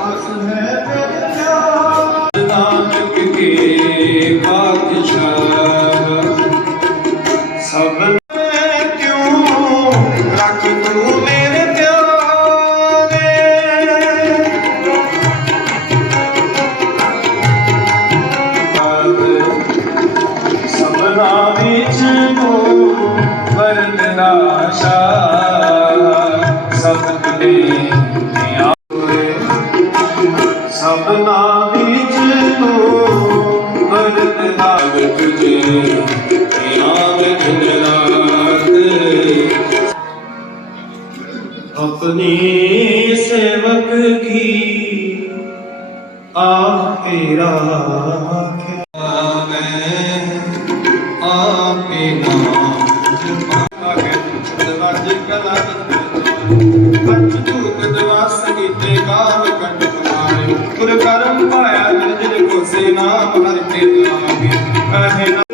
आंसू है तेरे ਆਪੇ ਰਾਖਿਆ ਮੈਂ ਆਪੇ ਨਾਮ ਜਪਾ ਕੇ ਦਰਵਾਜ ਕਲਾ ਪੰਚ ਧੂਪ ਦਵਾਸ ਕੀਤੇ ਕਾਲ ਕੰਡ ਕੁਮਾਰੇ ਗੁਰ ਕਰਮ ਪਾਇਆ ਜਿਨ ਕੋ ਸੇ ਨਾਮ ਹਰਿ ਤੇ ਲਾਗੇ ਕਹੇ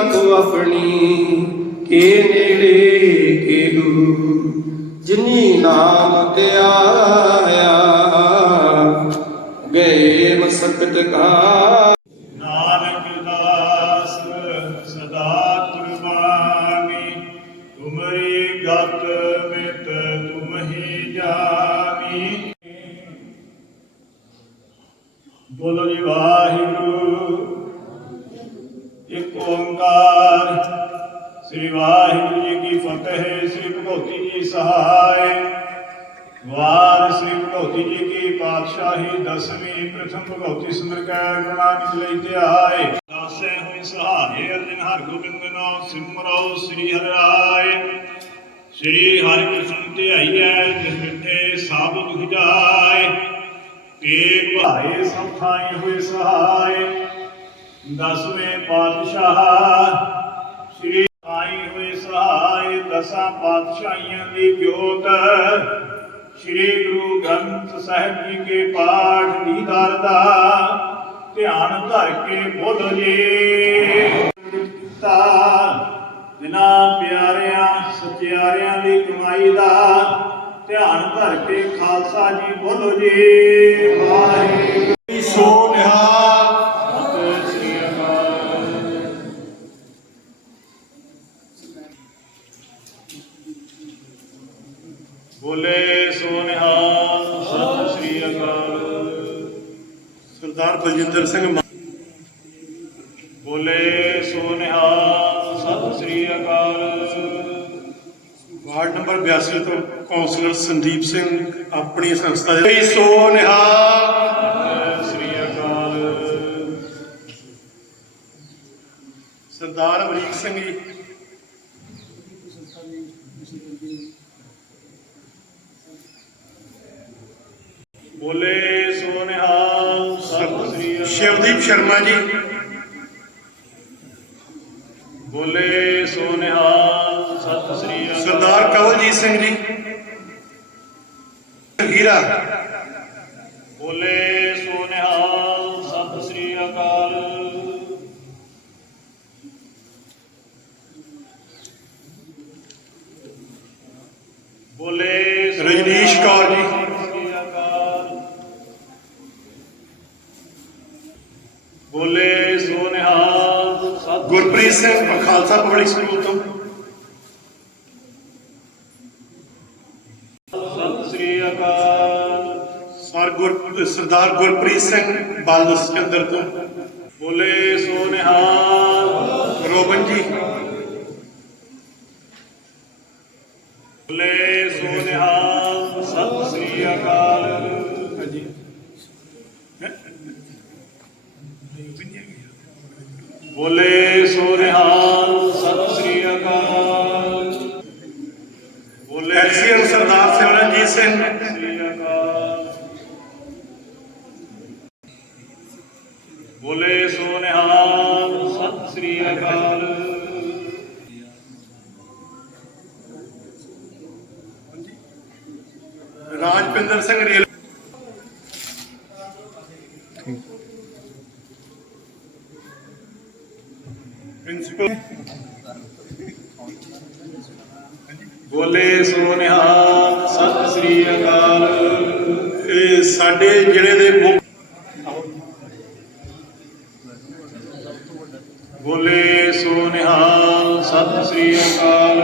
ਕਰਮੀ ਆਪਣੀ ਕੇ ਨੇੜੇ ਕੇਲੂ ਜਿਨੀ ਨਾਮ ਤੇ ਆਇਆ, ਗਏ ਮਸਕਤ ਕਾ ਨਾਨਕ ਦਾਸ ਸਦਾ ਕੁਰਬਾਨੀ ਤੁਮਰੀ ਗਤ ਮਿਤ ਤੁਮਹੀ ਜਾਨੀ ਬੋਲੋ ਜੀ ਵਾਹਿਗੁਰੂ। ਓੰਕਾਰ ਸ੍ਰੀ ਵਾਹਿਗੁਰੂ ਜੀ ਕੀ ਫਤਿਹ ਸ੍ਰੀ ਭਗਵਤੀ ਜੀ ਸਹਾਇ ਵਾਰ ਸ੍ਰੀ ਭਗਵਤੀ ਜੀ ਕੀ ਪਾਤਸ਼ਾਹੀ ਦਸਵੀਂ ਪ੍ਰਥਮ ਭਗਵਤੀ ਸੁੰਦਰ ਕਾ ਗੁਣਾ ਨਿਕਲੇ ਤੇ ਆਏ ਦਾਸੇ ਹੋਈ ਸਹਾਏ ਅਰਜਨ ਹਰ ਗੋਬਿੰਦ ਨਾਮ ਸਿਮਰੋ ਸ੍ਰੀ ਹਰਿ ਰਾਏ ਸ੍ਰੀ ਹਰਿ ਕ੍ਰਿਸ਼ਨ ਧਿਆਈਐ ਜਿਸ ਮਿੱਠੇ ਸਭ ਦੁਖ ਜਾਏ ਏਕ ਭਾਏ ਸਭ ਥਾਈ ਹੋਏ ਸਹਾਏ ਦਸਵੇਂ ਪਾਤਸ਼ਾਹ। ਸ੍ਰੀ ਆਈ ਹੋਏ ਸਹਾਈ ਦਸਾਂ ਪਾਤਸ਼ਾਹੀਆਂ ਦੀ ਜੋਤ। ਸ੍ਰੀ ਗੁਰੂ ਗ੍ਰੰਥ ਸਾਹਿਬ ਜੀ ਕੇ ਪਾਠ ਦੀਦਾਰ ਦਾ ਧਿਆਨ ਧਰ ਕੇ ਬੋਲੋ ਜੀ। ਤਾ ਬਿਨਾ ਪਿਆਰਿਆਂ ਸਚਿਆਰਿਆਂ ਦੀ ਕਮਾਈ ਦਾ। ਧਿਆਨ ਧਰ ਕੇ ਖਾਲਸਾ ਜੀ ਬੋਲੋ ਜੀ। ਵਾਹਿਗੁਰੂ। ਸਰਦਾਰ ਬਲਜਿੰਦਰ ਸਿੰਘ ਮਾ- ਬੋਲੇ ਸੋ ਨਿਹਾਲ ਸਤਿ ਸ੍ਰੀ ਅਕਾਲ। ਵਾਰਡ ਨੰਬਰ 82 ਤੋਂ ਕੌਂਸਲਰ ਸੰਦੀਪ ਸਿੰਘ ਆਪਣੀ ਸੰਸਥਾ ਦੇ ਸੋ ਨਿਹਾਲ ਸਤਿ ਸ੍ਰੀ ਅਕਾਲ। ਸਰਦਾਰ ਅਮਰੀਕ ਸਿੰਘ ਜੀ। ਬੋਲੇ ਸ਼ਿਵਦੀਪ ਸ਼ਰਮਾ ਜੀ ਬੋਲੇ ਸੋ ਨਿਹਾਲ ਸਤਿ ਸ੍ਰੀ ਅਕਾਲ ਸਰਦਾਰ ਕਵਲਜੀਤ ਸਿੰਘ ਜੀ ਹੀਰਾ ਬੋਲੇ ਸੋ ਨਿਹਾਲ ਸਤਿ ਸ੍ਰੀ ਅਕਾਲ ਬੋਲੇ ਸੋ ਰਜਨੀਸ਼ ਕੌਰ ਜੀ। ਸਤਿ ਸ੍ਰੀ ਅਕਾਲ। ਬੋਲੇ ਸੋ ਨਿਹਾਲ ਸਤਿ ਗੁਰਪ੍ਰੀਤ ਸਿੰਘ ਖਾਲਸਾ ਪਬਲਿਕ ਸਕੂਲ ਤੋਂ ਸਤਿ ਸ੍ਰੀ ਅਕਾਲ। ਸਰ ਗੁਰ ਸਰਦਾਰ ਗੁਰਪ੍ਰੀਤ ਸਿੰਘ ਬਾਲ ਸਿਕੰਦਰ ਤੋਂ। ਬੋਲੇ ਸੋ ਨਿਹਾਲ। ਰੋਬਨ ਜੀ। ਬੋਲੇ ਸੋ ਨਿਹਾਲ। ਸਤਿ ਸ੍ਰੀ ਅਕਾਲ। ਹਾਂਜੀ। ਬੋਲੇ ਸੋ ਨਿਹਾਲ। ਸਤਿ ਸ੍ਰੀ ਅਕਾਲ। ਬੋਲੇ ਐਕਸੀਅਨ ਸਰਦਾਰ ਸਿਮਰਨਜੀਤ ਸਿੰਘ ਬੋਲੇ ਸੋ ਨਿਹਾਲ ਸਤਿ ਸ੍ਰੀ ਅਕਾਲ। ਰਾਜਪਿੰਦਰ ਸਿੰਘ ਰੇਲ ਪ੍ਰਿੰਸੀਪਲ ਬੋਲੇ ਸੋ ਨਿਹਾਲ ਸਤਿ ਸ੍ਰੀ ਅਕਾਲ। ਇਹ ਸਾਡੇ ਜਿਹੜੇ ਦੇ ਬੋਲੇ ਸੋ ਨਿਹਾਲ ਸਤਿ ਸ੍ਰੀ ਅਕਾਲ।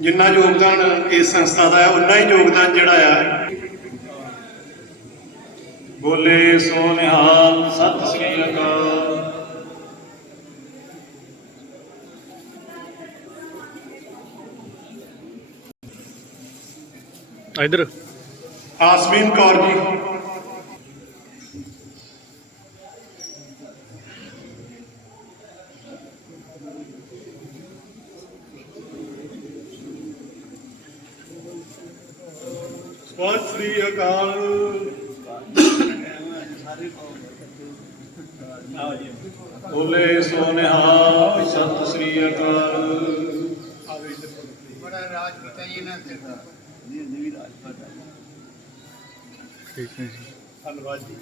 ਜਿੰਨਾ ਯੋਗਦਾਨ ਇਸ ਸੰਸਥਾ ਦਾ ਹੈ ਉਨਾ ਹੀ ਯੋਗਦਾਨ ਜਿਹੜਾ ਆ। ਬੋਲੇ ਸੋ ਨਿਹਾਲ ਸਤਿ ਸ੍ਰੀ ਅਕਾਲ। ਇਧਰ ਆਸਮੀਨ ਕੌਰ ਜੀ ਸਤਿ ਸ੍ਰੀ ਅਕਾਲ ਬੋਲੇ ਸੋ ਨਿਹਾਲ ਸਤਿ ਸ੍ਰੀ ਅਕਾਲ ਬੜਾ ਰਾਜ ਕੀਤਾ ਜੀ ਇਹਨਾਂ ਤੇ ਠੀਕ ਹੈ ਜੀ। ਧੰਨਵਾਦ ਜੀ।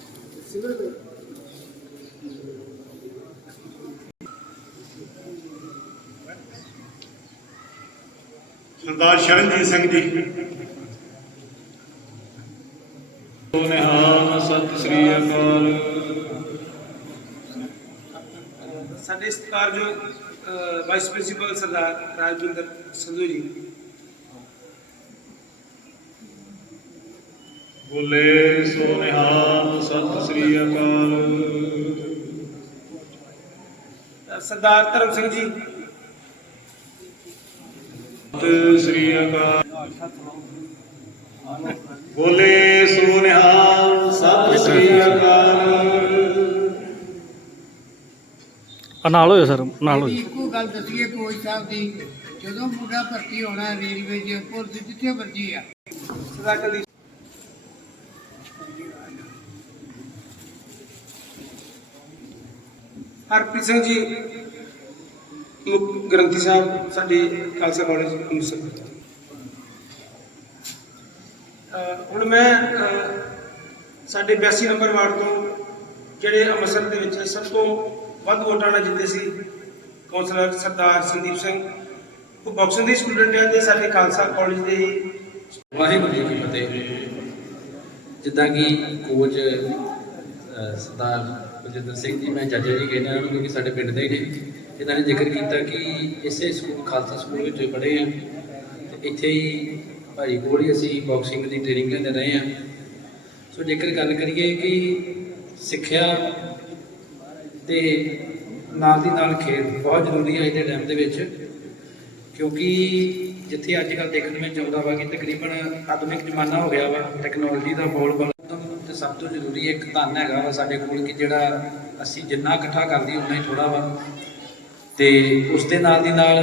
ਸਰਦਾਰ ਸ਼ਰਨਜੀਤ ਸਿੰਘ ਜੀ। ਨਿਹਾਲ ਸਤਿ ਸ੍ਰੀ ਅਕਾਲ। ਸਾਡੇ ਸਤਿਕਾਰਯੋਗ ਵਾਈਸ ਪ੍ਰਿੰਸੀਪਲ ਸਰਦਾਰ ਰਾਜਵਿੰਦਰ ਸੰਧੂ ਜੀ। ਬੋਲੇ ਸੋ ਨਿਹਾਲ ਸਤਿ ਸ੍ਰੀ ਅਕਾਲ। ਸਰਦਾਰ ਧਰਮ ਸਿੰਘ ਜੀ। ਸਤਿ ਸ੍ਰੀ ਅਕਾਲ। ਬੋਲੇ ਸੋ ਨਿਹਾਲ ਸਤਿ ਸ੍ਰੀ ਅਕਾਲ। ਨਾਲ ਹੋਇਓ ਸਰ ਨਾਲ ਹੋਇਓ। ਇੱਕੋ ਗੱਲ ਦੱਸੀਏ ਕੋਚ ਸਾਹਿਬ ਦੀ ਜਦੋਂ ਮੁੰਡਾ ਭਰਤੀ ਹੋਣਾ ਰੇਲਵੇ ਚ ਪੁਲਿਸ ਜਿੱਥੇ ਭਰਤੀ ਆ। ਸਰਦਾਰ ਕੁਲਦੀਪ ਹਰਪ੍ਰੀਤ ਸਿੰਘ ਜੀ, ਮੁੱਖ ਗ੍ਰੰਥੀ ਸਾਹਿਬ, ਸਾਡੇ ਖਾਲਸਾ ਕਾਲਜ ਅੰਮ੍ਰਿਤਸਰ। ਹੁਣ ਮੈਂ ਸਾਡੇ 82 ਨੰਬਰ ਵਾਰਡ ਤੋਂ ਜਿਹੜੇ ਅੰਮ੍ਰਿਤਸਰ ਦੇ ਵਿੱਚ ਸਭ ਤੋਂ ਵੱਧ ਵੋਟਾਂ ਨਾਲ ਜਿੱਤੇ ਸੀ, ਕੌਂਸਲਰ ਸਰਦਾਰ ਸੰਦੀਪ ਸਿੰਘ, ਉਹ ਬਾਕਸਿੰਗ ਦੇ ਸਟੂਡੈਂਟ ਹੈ ਤੇ ਸਾਡੇ ਖਾਲਸਾ ਕਾਲਜ ਦੇ ਹੀ। ਵਾਹਿਗੁਰੂ ਜੀ ਕੀ ਫਤਿਹ। ਜਿੱਦਾਂ ਕਿ ਕੋਚ ਸਰਦਾਰ ਬਲਜਿੰਦਰ ਸਿੰਘ ਜੀ, ਮੈਂ ਚਾਚਾ ਜੀ ਕਹਿੰਦਾ ਉਹਨਾਂ ਕਿਉਂਕਿ ਸਾਡੇ ਪਿੰਡ ਦੇ ਹੀ ਨੇ, ਇਹਨਾਂ ਨੇ ਜ਼ਿਕਰ ਕੀਤਾ ਕਿ ਇਸੇ ਸਕੂਲ, ਖਾਲਸਾ ਸਕੂਲ ਵਿੱਚ ਪੜ੍ਹੇ ਆ ਤੇ ਇੱਥੇ ਹੀ ਭਾਈ ਕੋਲ ਹੀ ਅਸੀਂ ਬਾਕਸਿੰਗ ਦੀ ਟ੍ਰੇਨਿੰਗ ਲੈਂਦੇ ਰਹੇ ਆ ਸੋ ਜੇਕਰ ਗੱਲ ਕਰੀਏ ਕਿ ਸਿੱਖਿਆ ਤੇ ਨਾਲ ਦੀ ਨਾਲ ਖੇਡ ਬਹੁਤ ਜ਼ਰੂਰੀ ਹੈ ਅੱਜ ਦੇ ਟਾਈਮ ਦੇ ਵਿੱਚ, ਕਿਉਂਕਿ ਜਿੱਥੇ ਅੱਜ ਕੱਲ੍ਹ ਦੇਖਣ ਨੂੰ ਮਿਲ ਆਉਂਦਾ ਵਾ ਕਿ ਤਕਰੀਬਨ ਆਧੁਨਿਕ ਜ਼ਮਾਨਾ ਹੋ ਗਿਆ ਵਾ ਟੈਕਨੋਲੋਜੀ ਦਾ ਬੋਲ ਬਲ ਸਭ ਤੋਂ ਜ਼ਰੂਰੀ ਇੱਕ ਧਨ ਹੈਗਾ ਵਾ ਸਾਡੇ ਕੋਲ ਕਿ ਜਿਹੜਾ ਅਸੀਂ ਜਿੰਨਾ ਇਕੱਠਾ ਕਰਦੇ ਉਨਾ ਹੀ ਥੋੜਾ ਵਾ। ਤੇ ਉਸ ਦੇ ਨਾਲ ਦੀ ਨਾਲ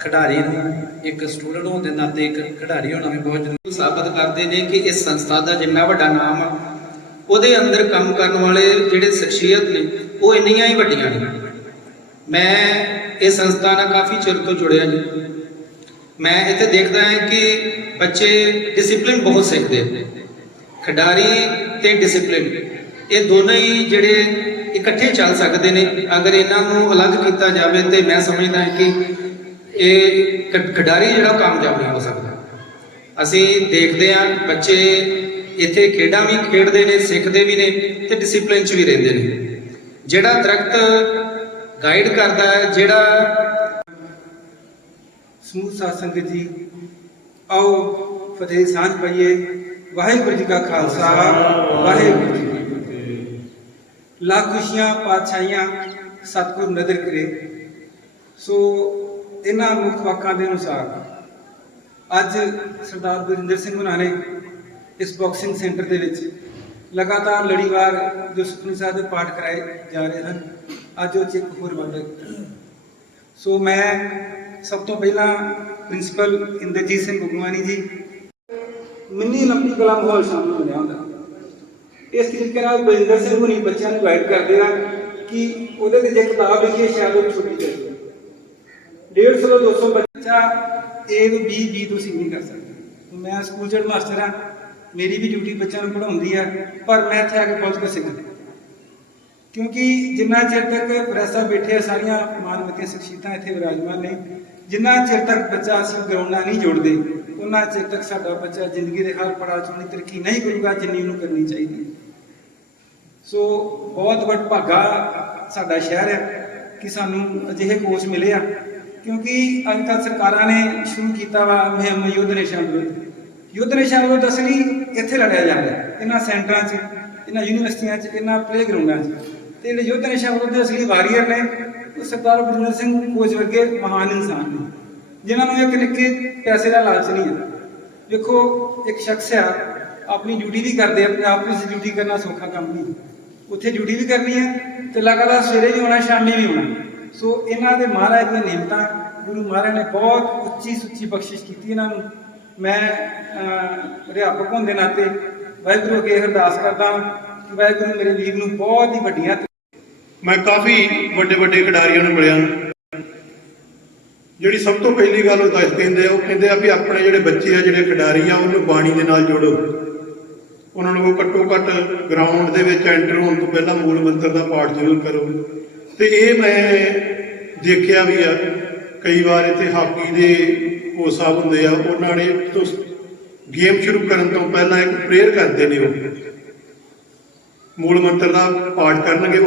ਖਿਡਾਰੀ ਨੂੰ ਇੱਕ ਸਟੂਡੈਂਟ ਹੋਣ ਦੇ ਨਾਤੇ ਇੱਕ ਖਿਡਾਰੀ ਹੋਣਾ ਵੀ ਬਹੁਤ ਜ਼ਰੂਰੀ। ਸਾਬਤ ਕਰਦੇ ਨੇ ਕਿ ਇਸ ਸੰਸਥਾ ਦਾ ਜਿੰਨਾ ਵੱਡਾ ਨਾਮ ਆ, ਉਹਦੇ ਅੰਦਰ ਕੰਮ ਕਰਨ ਵਾਲੇ ਜਿਹੜੇ ਸ਼ਖਸੀਅਤ ਨੇ, ਉਹ ਇੰਨੀਆਂ ਹੀ ਵੱਡੀਆਂ ਨੇ। ਮੈਂ ਇਸ ਸੰਸਥਾ ਨਾਲ ਕਾਫੀ ਚਿਰ ਤੋਂ ਜੁੜਿਆ ਜੀ। ਮੈਂ ਇੱਥੇ ਦੇਖਦਾ ਹਾਂ ਕਿ ਬੱਚੇ ਡਿਸਪਲਿਨ ਬਹੁਤ ਸਿੱਖਦੇ ਨੇ ਖਿਡਾਰੀ ਤੇ ਡਿਸਪਲਿਨ ਇਹ ਦੋਨੋਂ ਹੀ ਜਿਹੜੇ ਇਕੱਠੇ ਚੱਲ ਸਕਦੇ ਨੇ। ਅਗਰ ਇਹਨਾਂ ਨੂੰ ਅਲੱਗ ਕੀਤਾ ਜਾਵੇ ਤੇ ਮੈਂ ਸਮਝਦਾ ਹਾਂ ਕਿ ਇਹ ਖਿਡਾਰੀ ਜਿਹੜਾ ਕਾਮਯਾਬ ਨਹੀਂ ਹੋ ਸਕਦਾ। ਅਸੀਂ ਦੇਖਦੇ ਹਾਂ, ਬੱਚੇ ਇੱਥੇ ਖੇਡਾਂ ਵੀ ਖੇਡਦੇ ਨੇ, ਸਿੱਖਦੇ ਵੀ ਨੇ ਤੇ ਡਿਸਪਲਿਨ 'ਚ ਵੀ ਰਹਿੰਦੇ ਨੇ। ਜਿਹੜਾ ਦਰਖਤ ਗਾਈਡ ਕਰਦਾ ਹੈ, ਜਿਹੜਾ ਸਮੂਹ ਸਾਧ ਸੰਗਤ ਜੀ, ਆਓ ਫਤਿਹ ਸਾਂਝ ਪਾਈਏ। ਵਾਹਿਗੁਰੂ ਜੀ ਕਾ ਖਾਲਸਾ, ਵਾਹਿਗੁਰੂ ਜੀ ਕੀ ਫਤਿਹ। ਲੱਖ ਖੁਸ਼ੀਆਂ, ਪਾਤਸ਼ਾਹੀਆਂ ਸਤਿਗੁਰ ਨਦਰ ਕਰੇ। ਸੋ ਇਹਨਾਂ ਮੁੱਖ ਵਾਕਾਂ ਦੇ ਅਨੁਸਾਰ ਅੱਜ ਸਰਦਾਰ ਗੁਰਿੰਦਰ ਸਿੰਘ ਹੁਣਾਂ ਨੇ ਇਸ ਬਾਕਸਿੰਗ ਸੈਂਟਰ ਦੇ ਵਿੱਚ ਲਗਾਤਾਰ ਲੜੀਵਾਰ ਜੋ ਸੁਖਮਨੀ ਸਾਹਿਬ ਦੇ ਪਾਠ ਕਰਾਏ ਜਾ ਰਹੇ ਹਨ, ਅੱਜ ਉਹ 'ਚ ਇੱਕ ਹੋਰ ਵਾਅਦਾ ਸੋ ਮੈਂ ਸਭ ਤੋਂ ਪਹਿਲਾਂ ਪ੍ਰਿੰਸੀਪਲ ਇੰਦਰਜੀਤ ਸਿੰਘ ਗੁਗਵਾਨੀ ਜੀ ਮਿੰਨੀ ਲੰਬੀ ਵਾਲਾ ਮਾਹੌਲ ਸਾਹਮਣੇ ਬਣਿਆ ਹੁੰਦਾ। ਇਸ ਤਰੀਕੇ ਨਾਲ ਬਲਜਿੰਦਰ ਸਿੰਘ ਹੁਣੀ ਬੱਚਿਆਂ ਨੂੰ ਗਾਈਡ ਕਰਦੇ ਆ ਕਿ ਉਹਦੇ ਤੇ ਜੇ ਕਿਤਾਬ ਲਿਖੀ ਸ਼ਾਇਦ ਉਹ ਛੋਟੀ ਚਾਹੀਦੀ ਹੈ 150 200 ਬੱਚਾ ਏ ਨੂੰ ਬੀ ਬੀ ਤੋਂ ਸੀ ਨਹੀਂ ਕਰ ਸਕਦਾ। ਮੈਂ ਸਕੂਲ ਚ ਮਾਸਟਰ ਹਾਂ, ਮੇਰੀ ਵੀ ਡਿਊਟੀ ਬੱਚਿਆਂ ਨੂੰ ਪੜ੍ਹਾਉਂਦੀ ਹੈ ਪਰ ਮੈਂ ਇੱਥੇ ਆ ਕੇ ਪਹੁੰਚ ਕੇ ਸਿੱਖਦਾ। ਕਿਉਂਕਿ ਜਿੰਨਾ ਚਿਰ ਤੱਕ ਪ੍ਰੈਸਾਂ ਬੈਠੇ ਆ ਸਾਰੀਆਂ ਮਾਨਵਤੀਆਂ, ਸ਼ਖਸੀਅਤਾਂ ਇੱਥੇ ਵਿਰਾਜਮਾਨ ਨੇ, ਜਿੰਨਾ ਚਿਰ ਤੱਕ ਬੱਚਾ ਅਸੀਂ ਗਰਾਊਂਡਾਂ ਨਹੀਂ ਜੋੜਦੇ ਉਹਨਾਂ ਚਿਰ ਤੱਕ ਸਾਡਾ ਬੱਚਾ ਜ਼ਿੰਦਗੀ ਦੇ ਹਰ ਪੜਾਅ 'ਚ ਉਨੀ ਤਰੱਕੀ ਨਹੀਂ ਕਰੂਗਾ ਜਿੰਨੀ ਉਹਨੂੰ ਕਰਨੀ ਚਾਹੀਦੀ। ਸੋ ਬਹੁਤ ਵੱਡ ਭਾਗਾ ਸਾਡਾ ਸ਼ਹਿਰ ਹੈ ਕਿ ਸਾਨੂੰ ਅਜਿਹੇ ਕੋਚ ਮਿਲੇ ਆ। ਕਿਉਂਕਿ ਅੱਜ ਕੱਲ੍ਹ ਸਰਕਾਰਾਂ ਨੇ ਸ਼ੁਰੂ ਕੀਤਾ ਵਾ ਮੁਹਿੰਮ ਯੁੱਧ ਨਸ਼ਿਆਂ ਵਿਰੁੱਧ। ਯੁੱਧ ਨਸ਼ਿਆਂ ਵਿਰੁੱਧ ਅਸਲੀ ਇੱਥੇ ਲੜਿਆ ਜਾਂਦਾ ਹੈ ਇਹਨਾਂ ਸੈਂਟਰਾਂ 'ਚ, ਇਹਨਾਂ ਯੂਨੀਵਰਸਿਟੀਆਂ 'ਚ, ਇਹਨਾਂ ਪਲੇਗਰਾਉਂਡਾਂ 'ਚ। ਤੇ ਜਿਹੜੇ ਯੁੱਧ ਨਸ਼ਿਆਂ ਵਿਰੁੱਧ ਦੇ ਅਸਲੀ ਵਾਰੀਅਰ ਨੇ, ਉਹ ਸਰਦਾਰ ਬਲਜਿੰਦਰ ਸਿੰਘ ਕੋਚ ਵਰਗੇ ਮਹਾਨ ਇਨਸਾਨ ਨੇ। ਜਿਨ੍ਹਾਂ ਨੂੰ ਇੱਕ ਨਿੱਕੇ ਪੈਸੇ ਦਾ ਲਾਲਚ ਨਹੀਂ ਹੈ। ਦੇਖੋ ਇੱਕ ਸ਼ਖਸ ਆ ਆਪਣੀ ਡਿਊਟੀ ਵੀ ਕਰਦੇ ਆ ਆਪਣੇ ਆਪ ਨੂੰ ਡਿਊਟੀ ਕਰਨਾ ਸੌਖਾ ਕੰਮ ਨਹੀਂ। ਉੱਥੇ ਡਿਊਟੀ ਵੀ ਕਰਨੀ ਹੈ ਤੇ ਲਗਾਤਾਰ ਸਵੇਰੇ ਵੀ ਆਉਣਾ, ਸ਼ਾਮੀ ਵੀ ਆਉਣਾ। ਸੋ ਇਹਨਾਂ ਦੇ ਮਹਾਰਾਜ ਦੀਆਂ ਨਿਯਮਤਾਂ ਗੁਰੂ ਮਹਾਰਾਜ ਨੇ ਬਹੁਤ ਉੱਚੀ ਸੁੱਚੀ ਬਖਸ਼ਿਸ਼ ਕੀਤੀ ਇਹਨਾਂ ਨੂੰ। ਮੈਂ ਅਧਿਆਪਕ ਹੋਣ ਦੇ ਨਾਤੇ ਵਾਹਿਗੁਰੂ ਅੱਗੇ ਅਰਦਾਸ ਕਰਦਾ ਹਾਂ ਕਿ ਵਾਹਿਗੁਰੂ ਮੇਰੇ ਵੀਰ ਨੂੰ ਬਹੁਤ ਹੀ ਵੱਡੀਆਂ ਮੈਂ ਕਾਫੀ ਵੱਡੇ ਵੱਡੇ ਖਿਡਾਰੀਆਂ ਨੂੰ ਮਿਲਿਆ। ਜਿਹੜੀ ਸਭ ਤੋਂ ਪਹਿਲੀ ਗੱਲ ਉਹ ਦੱਸ ਦਿੰਦੇ ਆ, ਉਹ ਕਹਿੰਦੇ ਆ ਵੀ ਆਪਣੇ ਜਿਹੜੇ ਬੱਚੇ ਆ, ਜਿਹੜੇ ਖਿਡਾਰੀ ਆ, ਉਹਨੂੰ ਬਾਣੀ ਦੇ ਨਾਲ ਜੋੜੋ। ਉਹਨਾਂ ਨੂੰ ਘੱਟੋ ਘੱਟ ਗਰਾਊਂਡ ਦੇ ਵਿੱਚ ਐਂਟਰ ਹੋਣ ਤੋਂ ਪਹਿਲਾਂ ਮੂਲ ਮੰਤਰ ਦਾ ਪਾਠ ਜ਼ਰੂਰ ਕਰੋ। ਤੇ ਇਹ ਮੈਂ ਦੇਖਿਆ ਵੀ ਆ, ਕਈ ਵਾਰ ਇੱਥੇ ਹਾਕੀ ਦੇ ਉਹ ਸਾਹਿਬ ਹੁੰਦੇ ਆ, ਉਹਨਾਂ ਨੇ ਤੋਂ ਗੇਮ ਸ਼ੁਰੂ ਕਰਨ ਤੋਂ ਪਹਿਲਾਂ ਇੱਕ ਪ੍ਰੇਅਰ ਕਰਦੇ ਨੇ ਉਹ। ਮੂਲ ਮੰਤਰ ਦਾ ਪਾਠ ਕਰਨਗੇ